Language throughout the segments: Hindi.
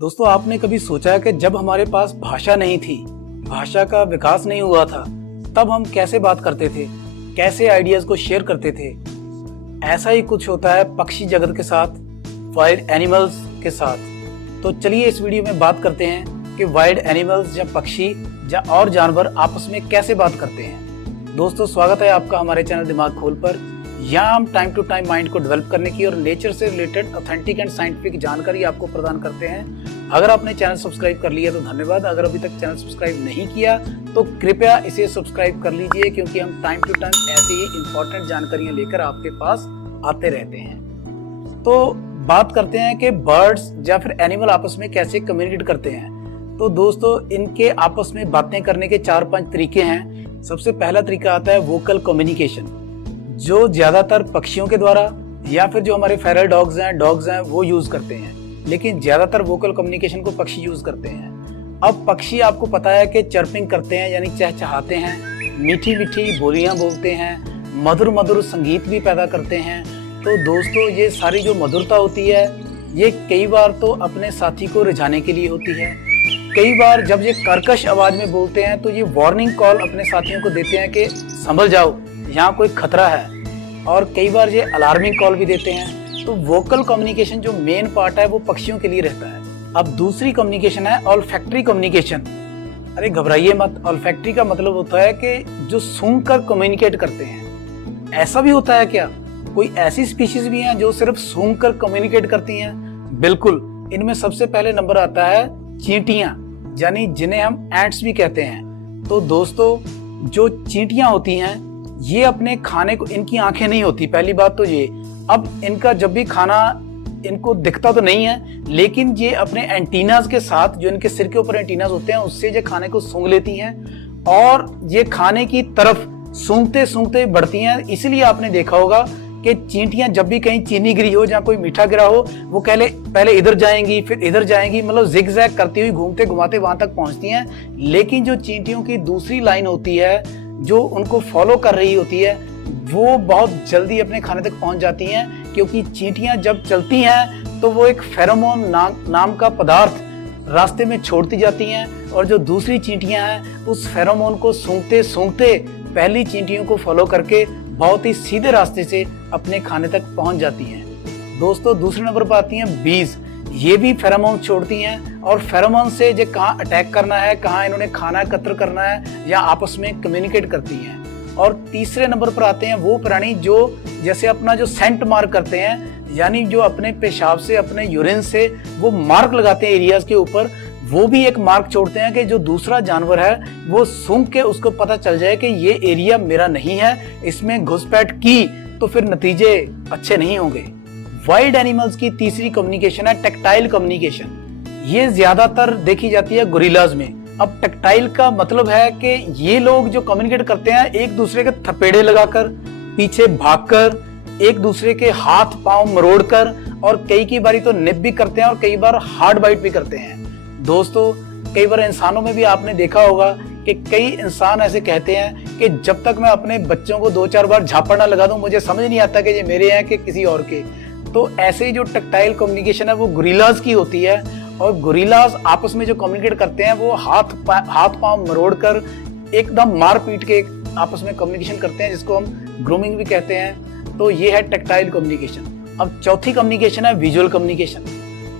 दोस्तों, आपने कभी सोचा है कि जब हमारे पास भाषा नहीं थी, भाषा का विकास नहीं हुआ था, तब हम कैसे बात करते थे, कैसे आइडियाज को शेयर करते थे। ऐसा ही कुछ होता है पक्षी जगत के साथ, वाइल्ड एनिमल्स के साथ। तो चलिए इस वीडियो में बात करते हैं कि वाइल्ड एनिमल्स या पक्षी या और जानवर आपस में कैसे बात करते हैं। दोस्तों, स्वागत है आपका हमारे चैनल दिमाग खोल पर। यहाँ हम टाइम टू टाइम माइंड को डेवलप करने की और नेचर से रिलेटेड ऑथेंटिक एंड साइंटिफिक जानकारी आपको प्रदान करते हैं। अगर आपने चैनल सब्सक्राइब कर लिया तो धन्यवाद। अगर अभी तक चैनल सब्सक्राइब नहीं किया तो कृपया इसे सब्सक्राइब कर लीजिए, क्योंकि हम टाइम टू टाइम ऐसी ही इंपॉर्टेंट जानकारियां लेकर आपके पास आते रहते हैं। तो बात करते हैं कि बर्ड्स या फिर एनिमल आपस में कैसे कम्युनिकेट करते हैं। तो दोस्तों, इनके आपस में बातें करने के 4-5 तरीके हैं। सबसे पहला तरीका आता है वोकल कम्युनिकेशन, जो ज्यादातर पक्षियों के द्वारा या फिर जो हमारे फेरल डॉग्स हैं वो यूज करते हैं, लेकिन ज्यादातर वोकल कम्युनिकेशन को पक्षी यूज करते हैं। अब पक्षी आपको पता है कि चर्पिंग करते हैं, यानी चहचहाते हैं, मीठी मीठी बोलियां बोलते हैं, मधुर मधुर संगीत भी पैदा करते हैं। तो दोस्तों, ये सारी जो मधुरता होती है ये कई बार तो अपने साथी को रिझाने के लिए होती है। कई बार जब ये कर्कश आवाज में बोलते हैं तो ये वार्निंग कॉल अपने साथियों को देते हैं कि संभल जाओ, यहाँ कोई खतरा है। और कई बार ये अलार्मिंग कॉल भी देते हैं। तो वोकल कम्युनिकेशन जो मेन पार्ट है वो पक्षियों के लिए रहता है। अब दूसरी कम्युनिकेशन है ऑल्फैक्टरी कम्युनिकेशन। अरे घबराइए मत, ऑल्फैक्टरी का मतलब होता है कि जो सूंघ कर कम्युनिकेट करते हैं। ऐसा भी होता है क्या? कोई ऐसी स्पीशीज भी हैं जो सिर्फ सूंघ कर कम्युनिकेट करती हैं? बिल्कुल। इनमें सबसे पहले नंबर आता है चींटियां, यानी जिन्हें हम एंट्स भी कहते हैं। तो दोस्तों, जो चींटियां होती हैं ये अपने खाने को, इनकी आंखें नहीं होती, पहली बात तो ये। अब इनका जब भी खाना इनको दिखता तो नहीं है, लेकिन ये अपने एंटीनाज के साथ, जो इनके सिर के ऊपर एंटीनाज होते हैं, उससे ये खाने को सूंघ लेती हैं और ये खाने की तरफ सूंघते सूंघते बढ़ती हैं। इसलिए आपने देखा होगा कि चींटियां जब भी कहीं चीनी गिरी हो, जहाँ कोई मीठा गिरा हो, वो पहले इधर जाएंगी फिर इधर जाएंगी, मतलब जिग जैग करती हुई घूमते घुमाते वहां तक पहुंचती हैं। लेकिन जो चींटियों की दूसरी लाइन होती है जो उनको फॉलो कर रही होती है, वो बहुत जल्दी अपने खाने तक पहुंच जाती हैं, क्योंकि चींटियां जब चलती हैं तो वो एक फेरोमोन नाम का पदार्थ रास्ते में छोड़ती जाती हैं, और जो दूसरी चींटियां हैं उस फेरोमोन को सूंघते सूंघते पहली चींटियों को फॉलो करके बहुत ही सीधे रास्ते से अपने खाने तक पहुंच जाती हैं। दोस्तों, दूसरे नंबर पर आती हैं बीज। ये भी फेरोमोन छोड़ती हैं और फेरोमोन से जो कहाँ अटैक करना है, कहाँ इन्होंने खाना एकत्र करना है, या आपस में कम्युनिकेट करती हैं। और तीसरे नंबर पर आते हैं वो प्राणी जो जैसे अपना जो सेंट मार्क करते हैं, यानी जो अपने पेशाब से, अपने यूरिन से वो मार्क लगाते हैं एरियाज के ऊपर। वो भी एक मार्क छोड़ते हैं कि जो दूसरा जानवर है वो सूंघ के उसको पता चल जाए कि ये एरिया मेरा नहीं है, इसमें घुसपैठ की तो फिर नतीजे अच्छे नहीं होंगे। वाइल्ड एनिमल्स की तीसरी कम्युनिकेशन है टैक्टाइल कम्युनिकेशन। ये ज्यादातर देखी जाती है गोरिल्लाज में। अब टैक्टाइल का मतलब है कि ये लोग जो कम्युनिकेट करते हैं एक दूसरे के थपेड़े लगाकर, पीछे भागकर, एक दूसरे के हाथ पांव मरोड़कर, और कई की बारी तो निप भी करते हैं और कई बार हार्ड बाइट भी करते हैं। दोस्तों, कई बार इंसानों में भी आपने देखा होगा कि कई इंसान ऐसे कहते हैं कि जब तक मैं अपने बच्चों को 2-4 बार झापड़ ना लगा दूं, मुझे समझ नहीं आता कि ये मेरे हैं कि किसी और के। तो ऐसे ही जो टैक्टाइल कम्युनिकेशन है वो गोरिल्लाज की होती है, और गोरिल्लाज आपस में जो कम्युनिकेट करते हैं वो हाथ पांव मरोड़ कर एकदम मार पीट के आपस में कम्युनिकेशन करते हैं, जिसको हम ग्रूमिंग भी कहते हैं। तो ये है टैक्टाइल कम्युनिकेशन। अब चौथी कम्युनिकेशन है विजुअल कम्युनिकेशन।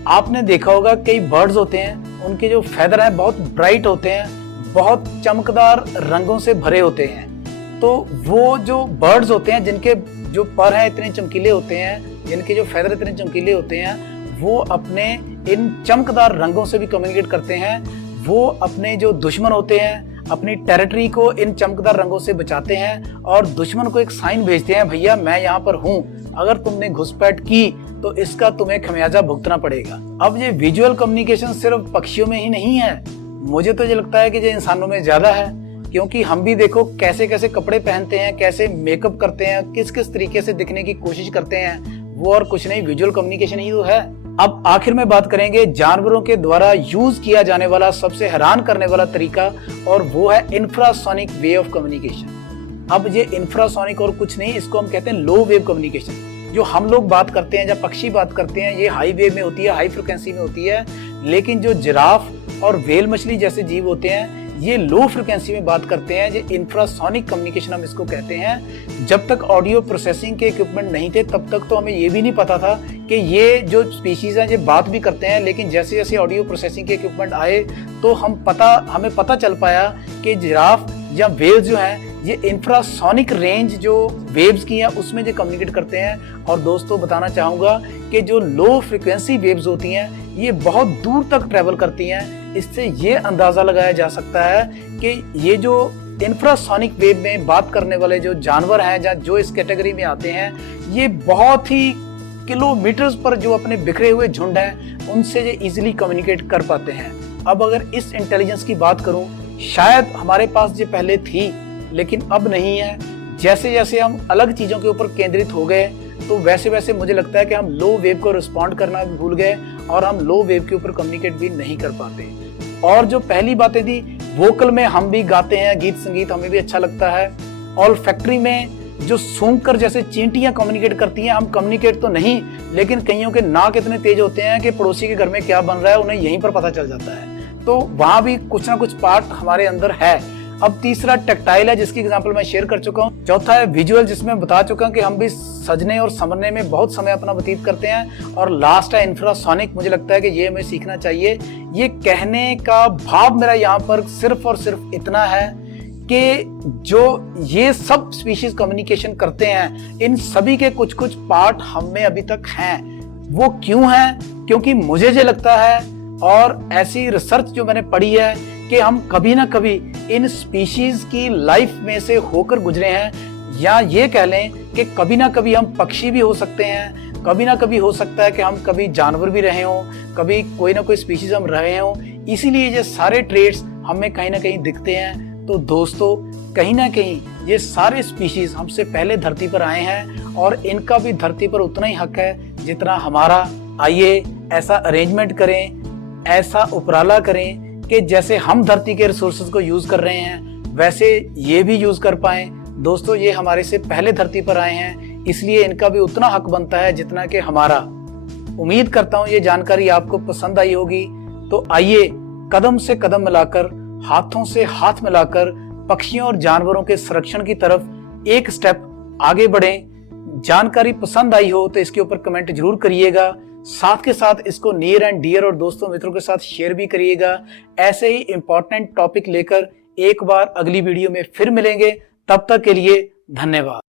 आपने देखा होगा कई बर्ड्स होते हैं, उनके जो फेदर हैं बहुत ब्राइट होते हैं, बहुत चमकदार रंगों से भरे होते हैं। तो वो जो बर्ड्स होते हैं जिनके जो पर हैं इतने चमकीले होते हैं, जिनके जो फेदर इतने चमकीले होते हैं, वो अपने इन चमकदार रंगों से भी कम्युनिकेट करते हैं। वो अपने जो दुश्मन होते हैं, अपनी टेरिटरी को इन चमकदार रंगों से बचाते हैं और दुश्मन को एक साइन भेजते हैं, भैया मैं यहाँ पर हूँ, अगर तुमने घुसपैठ की तो इसका तुम्हें खमियाजा भुगतना पड़ेगा। अब ये विजुअल कम्युनिकेशन सिर्फ पक्षियों में ही नहीं है, मुझे तो ये लगता है कि ये इंसानों में ज्यादा है, क्योंकि हम भी देखो कैसे कैसे कपड़े पहनते हैं, कैसे मेकअप करते हैं, किस किस तरीके से दिखने की कोशिश करते हैं, वो और कुछ नहीं, विजुअल कम्युनिकेशन ही तो है। अब आखिर में बात करेंगे जानवरों के द्वारा यूज किया जाने वाला सबसे हैरान करने वाला तरीका, और वो है इंफ्रासोनिक वे ऑफ कम्युनिकेशन। अब ये इंफ्रासोनिक और कुछ नहीं, इसको हम कहते हैं लो वेव कम्युनिकेशन। जो हम लोग बात करते हैं, जब पक्षी बात करते हैं, ये हाई वेव में होती है, हाई फ्रिक्वेंसी में होती है। लेकिन जो जिराफ और व्हेल मछली जैसे जीव होते हैं ये लो फ्रिक्वेंसी में बात करते हैं, ये इंफ्रासोनिक कम्युनिकेशन हम इसको कहते हैं। जब तक ऑडियो प्रोसेसिंग के इक्विपमेंट नहीं थे तब तक तो हमें ये भी नहीं पता था कि ये जो स्पीशीज हैं ये बात भी करते हैं, लेकिन जैसे जैसे ऑडियो प्रोसेसिंग के इक्विपमेंट आए तो हमें पता चल पाया कि जिराफ या वेव्स जो हैं ये इंफ्रासोनिक रेंज जो वेव्स की है उसमें जो कम्युनिकेट करते हैं। और दोस्तों बताना चाहूँगा कि जो लो फ्रिक्वेंसी वेव्स होती हैं ये बहुत दूर तक ट्रेवल करती हैं। इससे ये अंदाज़ा लगाया जा सकता है कि ये जो इंफ्रासोनिक वेव में बात करने वाले जो जानवर हैं या जो इस कैटेगरी में आते हैं ये बहुत ही किलोमीटर्स पर जो अपने बिखरे हुए झुंड हैं उनसे ये इजीली कम्युनिकेट कर पाते हैं। अब अगर इस इंटेलिजेंस की बात करूं, शायद हमारे पास ये पहले थी लेकिन अब नहीं है। जैसे जैसे हम अलग चीज़ों के ऊपर केंद्रित हो गए तो वैसे वैसे मुझे लगता है कि हम लो वेव को रिस्पॉन्ड करना भी भूल गए और हम लो वेव के ऊपर कम्युनिकेट भी नहीं कर पाते। और जो पहली बातें थी, वोकल में हम भी गाते हैं, गीत संगीत हमें भी अच्छा लगता है। ऑल फैक्ट्री में जो सूंघकर जैसे चींटियां कम्युनिकेट करती हैं, हम कम्युनिकेट तो नहीं लेकिन कईयों के नाक इतने तेज होते हैं कि पड़ोसी के घर में क्या बन रहा है उन्हें यहीं पर पता चल जाता है। तो वहां भी कुछ ना कुछ पार्ट हमारे अंदर है। अब तीसरा टेक्टाइल है जिसकी एग्जांपल मैं शेयर कर चुका हूँ। चौथा है विजुअल जिसमें बता चुका हूँ कि हम भी सजने और समझने में बहुत समय अपना व्यतीत करते हैं। और लास्ट है इंफ्रासोनिक, मुझे लगता है कि ये हमें सीखना चाहिए। ये कहने का भाव मेरा यहाँ पर सिर्फ और सिर्फ इतना है कि जो ये सब स्पीशीज कम्युनिकेशन करते हैं इन सभी के कुछ कुछ पार्ट हम में अभी तक हैं। वो क्यों हैं? क्योंकि मुझे जो लगता है और ऐसी रिसर्च जो मैंने पढ़ी है कि हम कभी ना कभी इन स्पीशीज की लाइफ में से होकर गुजरे हैं, या ये कह लें कि कभी ना कभी हम पक्षी भी हो सकते हैं, कभी ना कभी हो सकता है कि हम कभी जानवर भी रहे हों, कभी कोई ना कोई स्पीशीज हम रहे हों। इसीलिए ये सारे ट्रेड्स हमें कहीं ना कहीं दिखते हैं। तो दोस्तों कहीं ना कहीं ये सारे स्पीशीज हमसे पहले धरती पर आए हैं और इनका भी धरती पर उतना ही हक है जितना हमारा। आइए ऐसा अरेंजमेंट करें, ऐसा उपराला करें कि जैसे हम धरती के रिसोर्सेज को यूज कर रहे हैं वैसे ये भी यूज कर पाएं। दोस्तों ये हमारे से पहले धरती पर आए हैं इसलिए इनका भी उतना हक बनता है जितना कि हमारा। उम्मीद करता हूँ ये जानकारी आपको पसंद आई होगी। तो आइए कदम से कदम मिलाकर, हाथों से हाथ मिलाकर पक्षियों और जानवरों के संरक्षण की तरफ एक स्टेप आगे बढ़ें। जानकारी पसंद आई हो तो इसके ऊपर कमेंट जरूर करिएगा। साथ के साथ इसको नियर एंड डियर और दोस्तों मित्रों के साथ शेयर भी करिएगा। ऐसे ही इंपॉर्टेंट टॉपिक लेकर एक बार अगली वीडियो में फिर मिलेंगे। तब तक के लिए धन्यवाद।